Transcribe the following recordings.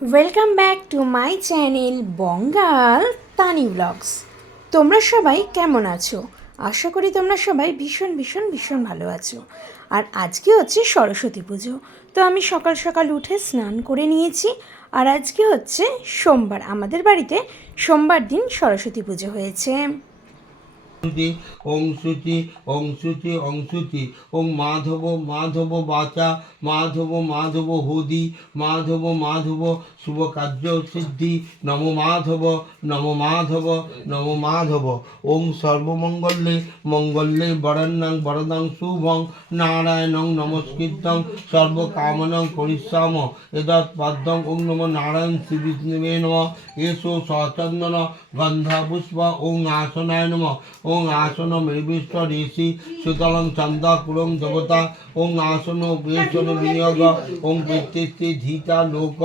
Welcome back to my channel Bangal Tani blogs. তোমরা সবাই কেমন আছো? আশা করি তোমরা সবাই ভীষণ ভীষণ ভীষণ ভালো আছো। আর আজকে হচ্ছে সরস্বতী পুজো, তো আমি সকাল সকাল উঠে স্নান করে নিয়েছি। আর আজকে হচ্ছে সোমবার, আমাদের বাড়িতে সোমবার দিন সরস্বতী পুজো হয়েছে। ওং শুচি ওং শুচি ওং শুচি ওং মাধব মাধব বাচা মাধব মাধব হোদি মাধব মাধব শুভ কার্য সিদ্ধি নম মাধব নম মাধব নম মাধব ওং সর্বমঙ্গলে মঙ্গলে বরণ্যং বরদং শুভং নারায়ণং নমস্কৃত্যং সর্বকামনং করিষ্যাম এতৎ পদ্মং ওং নম নারায়ণ শ্রী বিষ্ণুবে নমঃ এসো সচন্দন গন্ধা পুষ্প ওং আসনায় নমঃ ওং আসন মেবিষ্ট ঋষি সুতলং চন্দ্রকুলং দেবতা ওং আসন উপেশন বিনিয়োগ ওং প্রত্যেষ্টি ধীতা লোক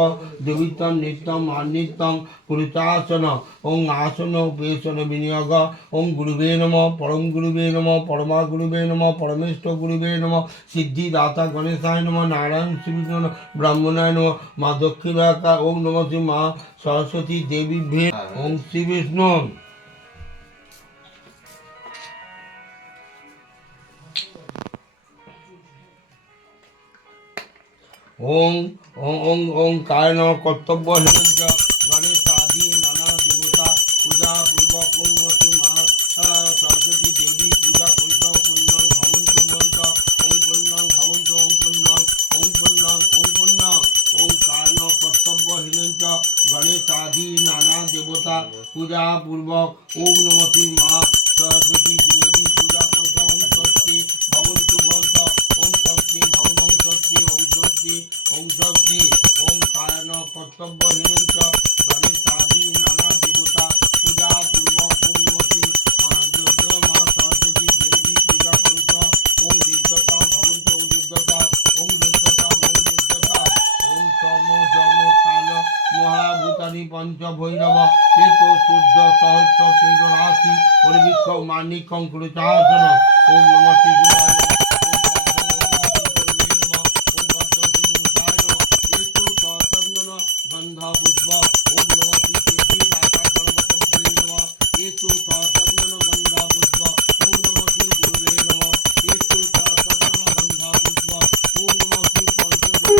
দেবিতম নিত্যম অনিত্যম পুরুষাসন ওং আসন উপেশন বিনিয়োগ ওং গুরুবে নম পরম গুরুবে নম পরমা গুরুবে নম পরমেষ্ঠ গুরুবে নম সিদ্ধিদাতা গণেশায় নম নারায়ণ শ্রীবিষ্ণু ব্রাহ্মণায় নম মা দক্ষিণাকা ওং নম শ্রী মা সরস্বতী দেবী ভে ওং শ্রী বিষ্ণু ওং ওং ওং ওং কায়ন কর্তব্য হিরঞ্জ গণেশ আদি নানা দেবতা পূজা পূর্বক ওং নমতি মা সরস্বতী দেবী পূজা করিত পুণ্যং ভবন্ত মন্ত ওং পুণ্যং ভবন্ত ওং পুণ্যং ওং পুণ্যং ওং পুণ্যং ওং কায়ন কর্তব্য হিরঞ্জ গণেশ আদি নানা দেবতা পূজা পূর্বক ওং নমতি মা সরস্বতী দেবী পূজা করিত ওং শক্তি ভবন্তু ভবন্ত ওং শক্তি ভবন ওং শক্তি ওং শক্তি ওং শক্তি ওং কায়ন কর্তব্য হিরঞ্চ গণেশ আদি নানা দেবতা পূজা পূর্বক ওং নমতি মা দুর্গা মা সরস্বতী দেবী পূজা করিত ওং দীর্ঘতা ভবন্ত ওং দীর্ঘতা ওং দীর্ঘতা ওং দীর্ঘতা ওং সম যম কাল মহাভূতানি পঞ্চ ভৈরব এত সূর্য সহস্র তেজ রাশি পরিবৃক্ষ মানিকং কুরুচাসন ওং নম শিবায় গন্ধা পুষ্প ওম নমঃ সিদ্ধি দাতা গণপতয়ে নমঃ এতু সচন্দন গন্ধা পুষ্প ওম নমঃ শ্রী গুরুবে নমঃ এতু সচন্দন গন্ধা পুষ্প ওম নমঃ শ্রী পঞ্চদেব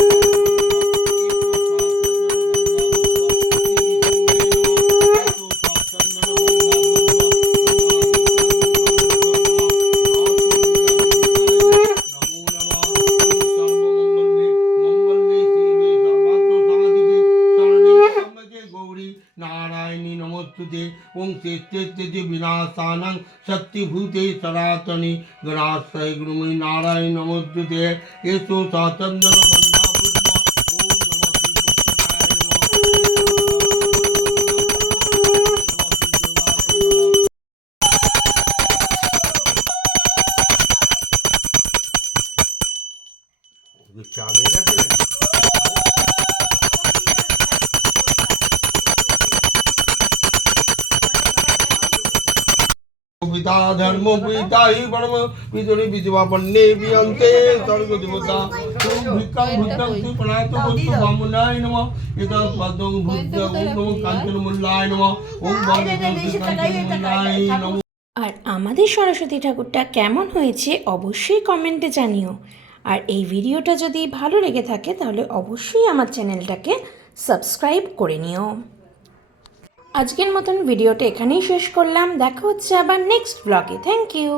नारायणी नमोस्तुते ओं चेत्ते विनाशानं शक्तिभूते सनातनी गणाश्रय गुरुमयि नारायण नमोस्तुते येषु सचन्दन गन्धा पुष्प ओं नमः श्री पुस्तकाय नमः पिता धर्म पिता ही परम पितरि विधवा पन्ने बियन्ते सर्व देवता भिक्खं भुक्तं तु प्रणातो वस्तु वामनाय नमः एतत् पदं भुक्त ओम नमो काञ्चन मुल्लाय नमः ओम मुल्लाय नमः। আর আমাদের সরস্বতী ঠাকুরটা কেমন হয়েছে অবশ্যই কমেন্টে জানিও। আর এই ভিডিওটা যদি ভালো লেগে থাকে তাহলে অবশ্যই আমার চ্যানেলটাকে সাবস্ক্রাইব করে নিও। আজকের মতন ভিডিওটা এখানেই শেষ করলাম, দেখা হচ্ছে আবার নেক্সট ব্লগে। Thank you.